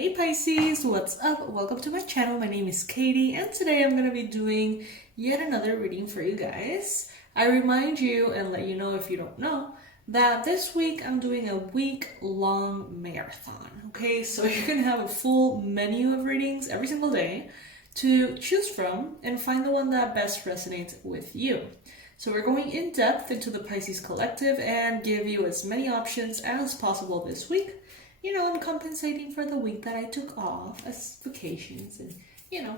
Hey Pisces, what's up? Welcome to my channel. My name is Katie and today I'm going to be doing yet another reading for you guys. I remind you and let you know if you don't know that this week I'm doing a week-long marathon. Okay, so you're going to have a full menu of readings every single day to choose from and find the one that best resonates with you. So we're going in depth into the Pisces collective and give you as many options as possible this week. You know, I'm compensating for the week that I took off as vacations and, you know.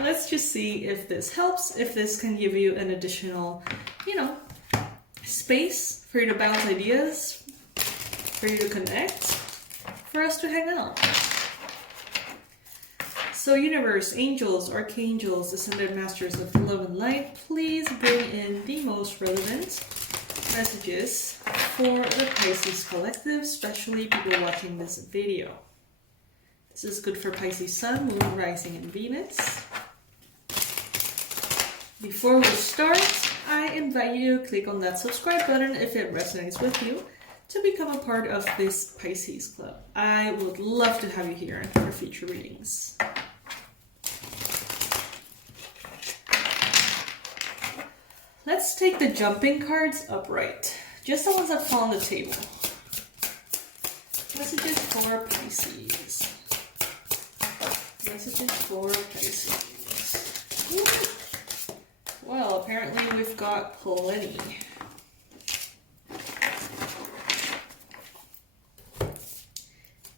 Let's just see if this helps, if this can give you an additional, you know, space for you to bounce ideas, for you to connect, for us to hang out. So universe, angels, archangels, ascended masters of love and light, please bring in the most relevant messages for the Pisces collective, especially people watching this video. This is good for Pisces Sun, Moon, Rising, and Venus. Before we start, I invite you to click on that subscribe button if it resonates with you to become a part of this Pisces club. I would love to have you here for future readings. Let's take the jumping cards upright. Just the ones that fall on the table. Messages for Pisces. Messages for Pisces. Woo. Well, apparently we've got plenty.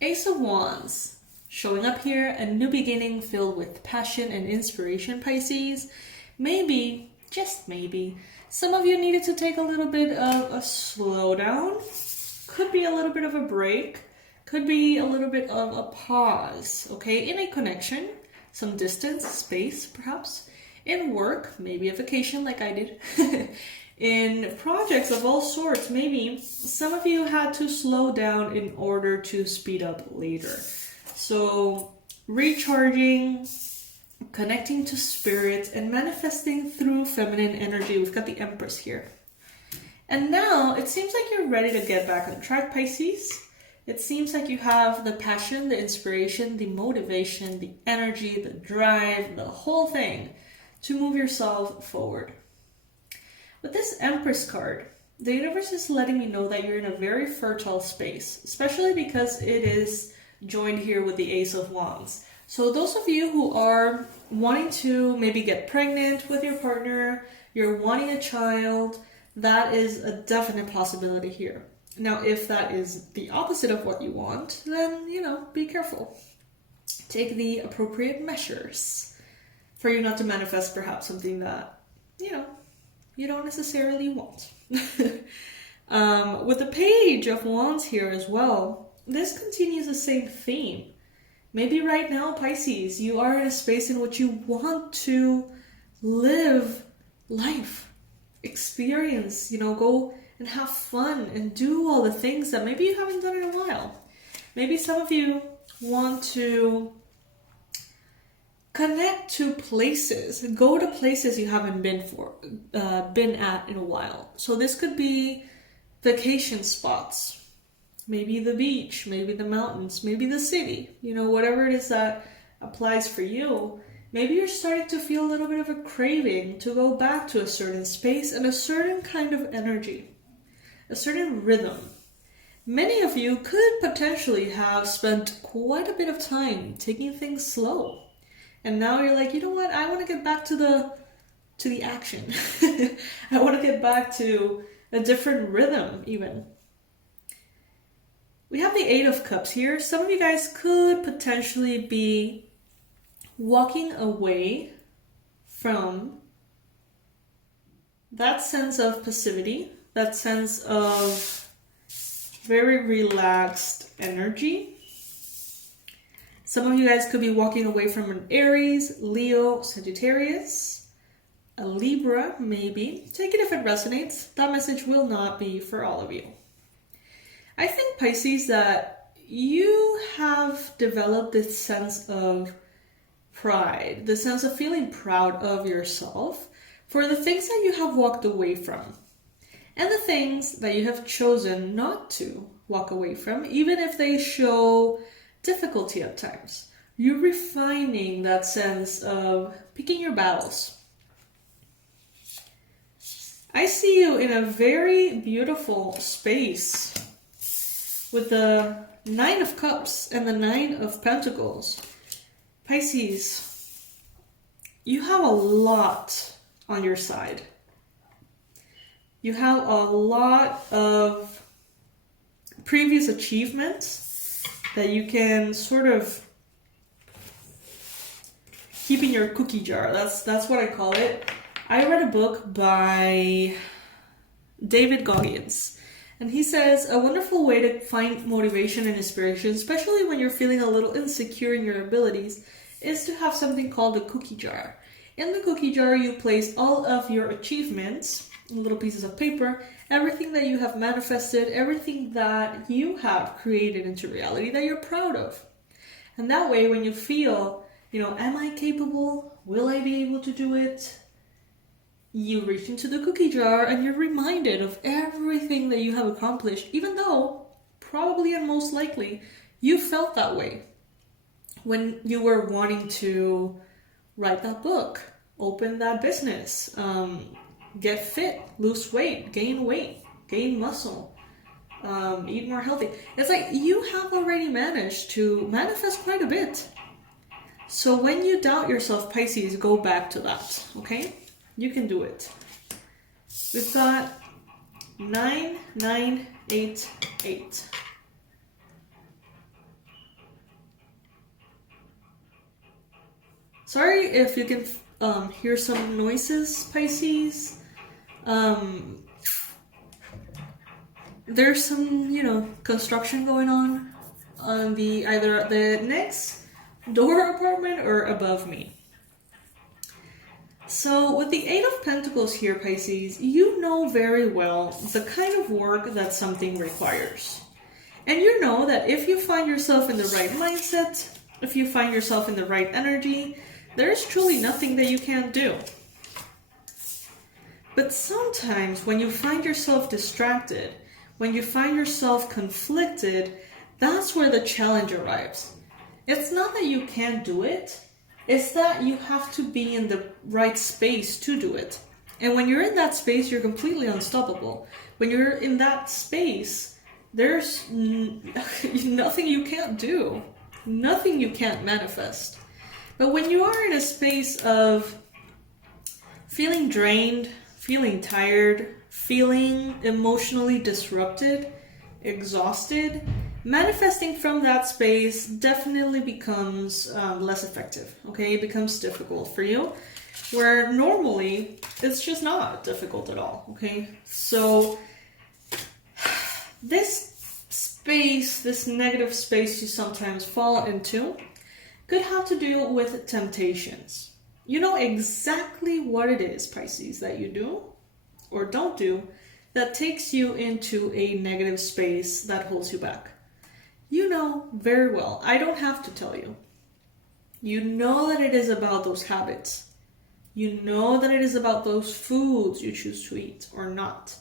Ace of Wands. Showing up here, a new beginning filled with passion and inspiration, Pisces. Maybe, just maybe, some of you needed to take a little bit of a slowdown. Could be a little bit of a break. Could be a little bit of a pause, okay? In a connection, some distance, space, perhaps. In work, maybe a vacation like I did. In projects of all sorts, maybe some of you had to slow down in order to speed up later. So, recharging, connecting to spirit, and manifesting through feminine energy. We've got the Empress here. And now it seems like you're ready to get back on track, Pisces. It seems like you have the passion, the inspiration, the motivation, the energy, the drive, the whole thing to move yourself forward. With this Empress card, the universe is letting me know that you're in a very fertile space, especially because it is joined here with the Ace of Wands. So those of you who are wanting to maybe get pregnant with your partner, you're wanting a child, that is a definite possibility here. Now, if that is the opposite of what you want, then, you know, be careful. Take the appropriate measures for you not to manifest perhaps something that, you know, you don't necessarily want. With the Page of Wands here as well, this continues the same theme. Maybe right now, Pisces, you are in a space in which you want to live life, experience, you know, go and have fun and do all the things that maybe you haven't done in a while. Maybe some of you want to connect to places, go to places you haven't been at in a while. So this could be vacation spots. Maybe the beach, maybe the mountains, maybe the city, you know, whatever it is that applies for you. Maybe you're starting to feel a little bit of a craving to go back to a certain space and a certain kind of energy, a certain rhythm. Many of you could potentially have spent quite a bit of time taking things slow. And now you're like, you know what? I want to get back to the action. I want to get back to a different rhythm even. We have the Eight of Cups here. Some of you guys could potentially be walking away from that sense of passivity, that sense of very relaxed energy. Some of you guys could be walking away from an Aries, Leo, Sagittarius, a Libra, maybe. Take it if it resonates. That message will not be for all of you. I think, Pisces, that you have developed this sense of pride, the sense of feeling proud of yourself for the things that you have walked away from and the things that you have chosen not to walk away from, even if they show difficulty at times. You're refining that sense of picking your battles. I see you in a very beautiful space with the 9 of Cups and the 9 of Pentacles. Pisces, you have a lot on your side. You have a lot of previous achievements that you can sort of keep in your cookie jar. That's what I call it. I read a book by David Goggins, and he says a wonderful way to find motivation and inspiration, especially when you're feeling a little insecure in your abilities, is to have something called a cookie jar. In the cookie jar, you place all of your achievements, little pieces of paper, everything that you have manifested, everything that you have created into reality that you're proud of. And that way, when you feel, am I capable? Will I be able to do it? You reach into the cookie jar and you're reminded of everything that you have accomplished, even though probably and most likely you felt that way when you were wanting to write that book, open that business, get fit, lose weight, gain muscle, eat more healthy. It's like you have already managed to manifest quite a bit. So when you doubt yourself, Pisces, go back to that, okay? You can do it. We've got 9, 9, 8, 8. Sorry if you can hear some noises, Pisces. There's some, construction going on either the next door apartment or above me. So with the 8 of Pentacles here, Pisces, you know very well the kind of work that something requires. And you know that if you find yourself in the right mindset, if you find yourself in the right energy, there's truly nothing that you can't do. But sometimes when you find yourself distracted, when you find yourself conflicted, that's where the challenge arrives. It's not that you can't do it. It's that you have to be in the right space to do it. And when you're in that space, you're completely unstoppable. When you're in that space, there's nothing you can't do. Nothing you can't manifest. But when you are in a space of feeling drained, feeling tired, feeling emotionally disrupted, exhausted, manifesting from that space definitely becomes less effective, okay? It becomes difficult for you, where normally it's just not difficult at all, okay? So this space, this negative space you sometimes fall into, could have to do with temptations. You know exactly what it is, Pisces, that you do or don't do that takes you into a negative space that holds you back. You know very well. I don't have to tell you. You know that it is about those habits. You know that it is about those foods you choose to eat or not.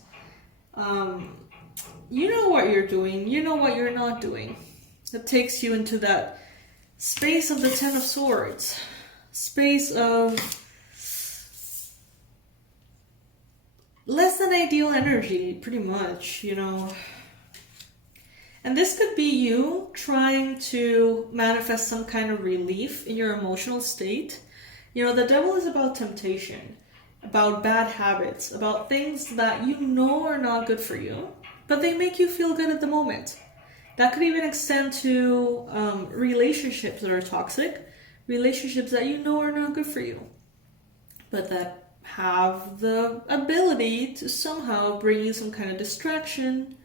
You know what you're doing. You know what you're not doing. That takes you into that space of the 10 of Swords. Space of less than ideal energy, pretty much, And this could be you trying to manifest some kind of relief in your emotional state. The devil is about temptation, about bad habits, about things that you know are not good for you, but they make you feel good at the moment. That could even extend to relationships that are toxic, relationships that you know are not good for you, but that have the ability to somehow bring you some kind of distraction,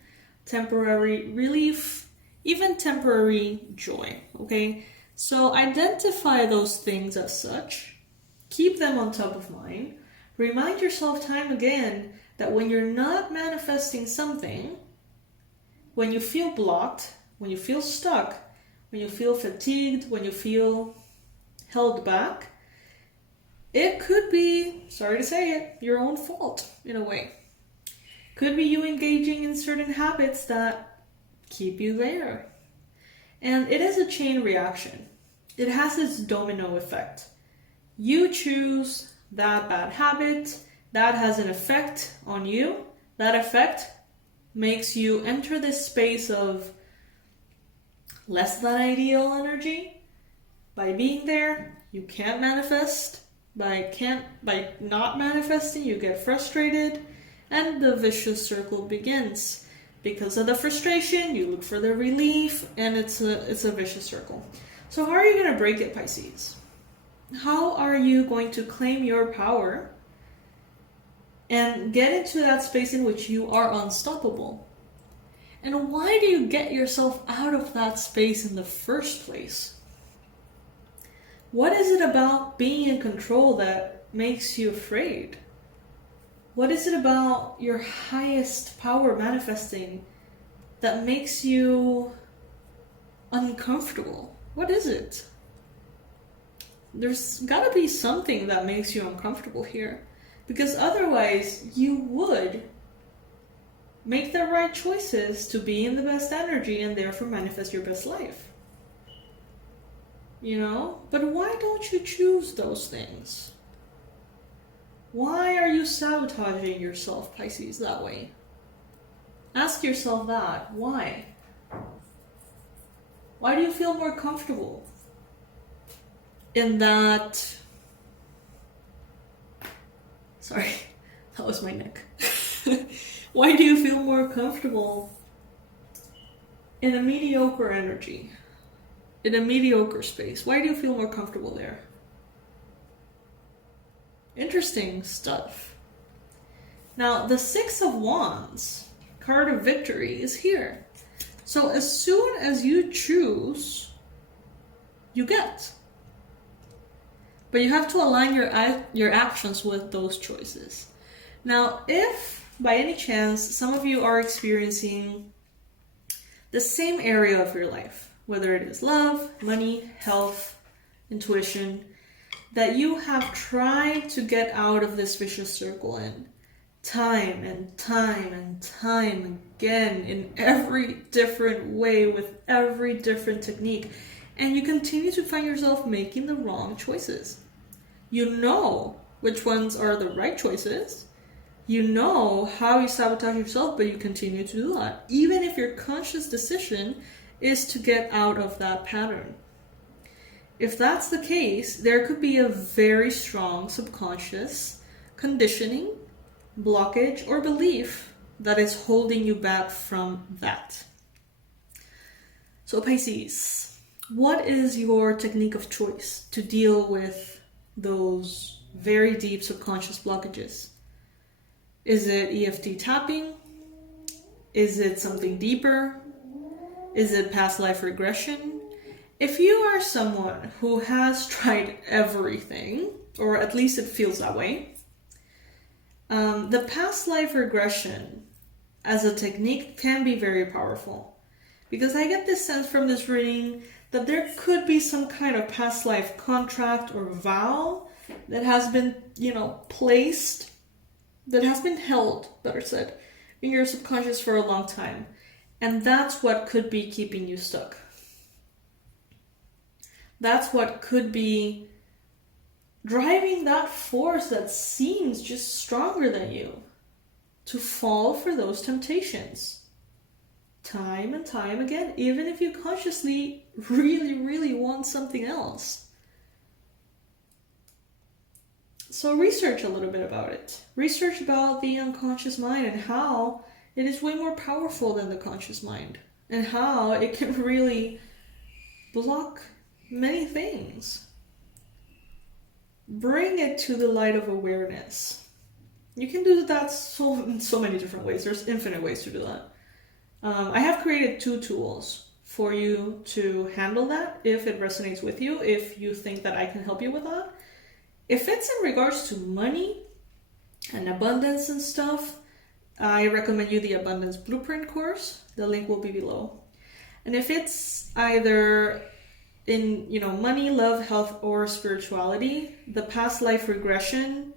temporary relief, even temporary joy, okay? So identify those things as such, keep them on top of mind, remind yourself time again that when you're not manifesting something, when you feel blocked, when you feel stuck, when you feel fatigued, when you feel held back, it could be, sorry to say it, your own fault in a way. Could be you engaging in certain habits that keep you there. And it is a chain reaction. It has this domino effect. You choose that bad habit, that has an effect on you. That effect makes you enter this space of less than ideal energy. By being there, you can't manifest. By not manifesting, you get frustrated, and the vicious circle begins. Because of the frustration, you look for the relief, and it's a vicious circle. So how are you going to break it, Pisces? How are you going to claim your power and get into that space in which you are unstoppable? And why do you get yourself out of that space in the first place? What is it about being in control that makes you afraid? What is it about your highest power manifesting that makes you uncomfortable? What is it? There's gotta be something that makes you uncomfortable here, because otherwise you would make the right choices to be in the best energy and therefore manifest your best life. You know? But why don't you choose those things? Why are you sabotaging yourself, Pisces, that way? Ask yourself that. Why? Why do you feel more comfortable in that? Sorry, that was my neck. Why do you feel more comfortable in a mediocre energy? In a mediocre space? Why do you feel more comfortable there? Interesting stuff. Now, the Six of Wands, card of victory, is here. So as soon as you choose, you get. But you have to align your actions with those choices. Now, if by any chance some of you are experiencing the same area of your life, whether it is love, money, health, intuition, that you have tried to get out of this vicious circle in time and time and time again, in every different way, with every different technique, and you continue to find yourself making the wrong choices. You know which ones are the right choices. You know how you sabotage yourself, but you continue to do that, even if your conscious decision is to get out of that pattern. If that's the case, there could be a very strong subconscious conditioning, blockage, or belief that is holding you back from that. So Pisces, what is your technique of choice to deal with those very deep subconscious blockages? Is it EFT tapping? Is it something deeper? Is it past life regression? If you are someone who has tried everything, or at least it feels that way, the past life regression as a technique can be very powerful. Because I get this sense from this reading that there could be some kind of past life contract or vow that has been, placed, that has been held, better said, in your subconscious for a long time. And that's what could be keeping you stuck. That's what could be driving that force that seems just stronger than you to fall for those temptations time and time again, even if you consciously really, really want something else. So research a little bit about it. Research about the unconscious mind and how it is way more powerful than the conscious mind, and how it can really block many things. Bring it to the light of awareness. You can do that in so many different ways. There's infinite ways to do that. I have created 2 tools for you to handle that if it resonates with you, if you think that I can help you with that. If it's in regards to money and abundance and stuff, I recommend you the Abundance Blueprint course. The link will be below. And if it's either in, money, love, health, or spirituality, the past life regression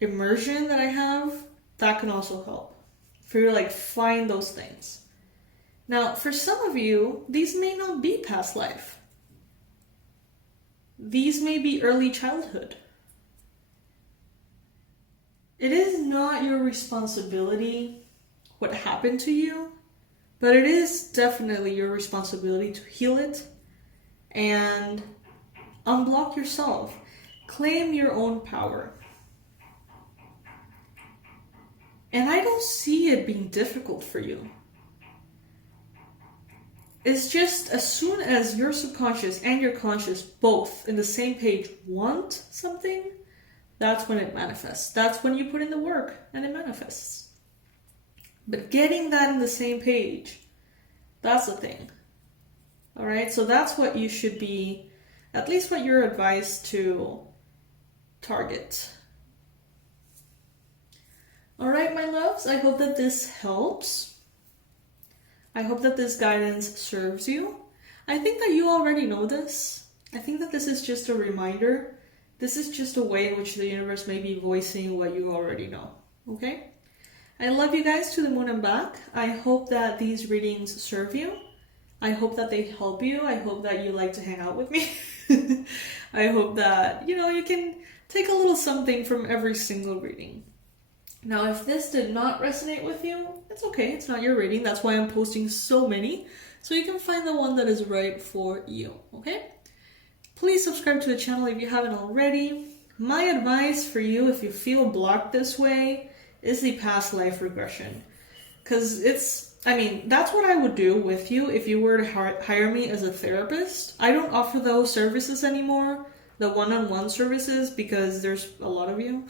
immersion that I have, that can also help. For you to find those things. Now, for some of you, these may not be past life. These may be early childhood. It is not your responsibility what happened to you, but it is definitely your responsibility to heal it and unblock yourself. Claim your own power. And I don't see it being difficult for you. It's just as soon as your subconscious and your conscious both in the same page want something, that's when it manifests. That's when you put in the work and it manifests. But getting that in the same page, that's the thing. All right, so that's what you should be, at least what you're advised to target. All right, my loves, I hope that this helps. I hope that this guidance serves you. I think that you already know this. I think that this is just a reminder. This is just a way in which the universe may be voicing what you already know, okay? I love you guys to the moon and back. I hope that these readings serve you. I hope that they help you. I hope that you like to hang out with me. I hope that, you can take a little something from every single reading. Now, if this did not resonate with you, it's okay. It's not your reading. That's why I'm posting so many. So you can find the one that is right for you, okay? Please subscribe to the channel if you haven't already. My advice for you, if you feel blocked this way, is the past life regression. Because that's what I would do with you if you were to hire me as a therapist. I don't offer those services anymore, the one-on-one services, because there's a lot of you.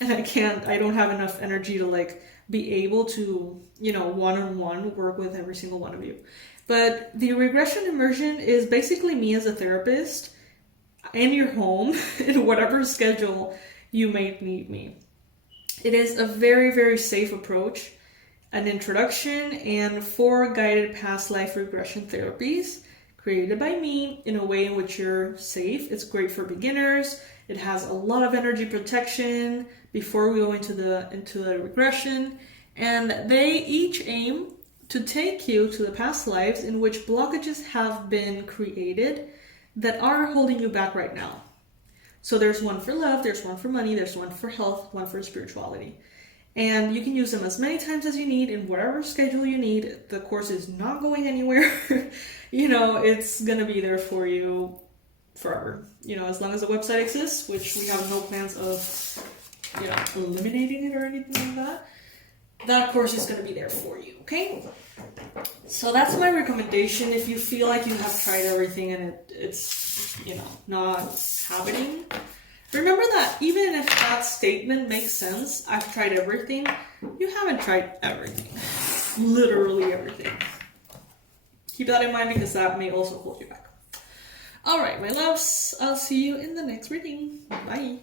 And I don't have enough energy to be able to, one-on-one work with every single one of you. But the regression immersion is basically me as a therapist in your home, in whatever schedule you may need me. It is a very, very safe approach, an introduction, and 4 guided past life regression therapies created by me in a way in which you're safe. It's great for beginners. It has a lot of energy protection before we go into the regression, and they each aim to take you to the past lives in which blockages have been created that are holding you back right now. So there's one for love, there's one for money, there's one for health, one for spirituality. And you can use them as many times as you need in whatever schedule you need. The course is not going anywhere. It's going to be there for you forever. As long as the website exists, which we have no plans of, eliminating it or anything like that. That course is going to be there for you, okay? So that's my recommendation. If you feel like you have tried everything and it's not happening, remember that even if that statement makes sense, I've tried everything, you haven't tried everything. Literally everything. Keep that in mind because that may also hold you back. Alright, my loves, I'll see you in the next reading. Bye.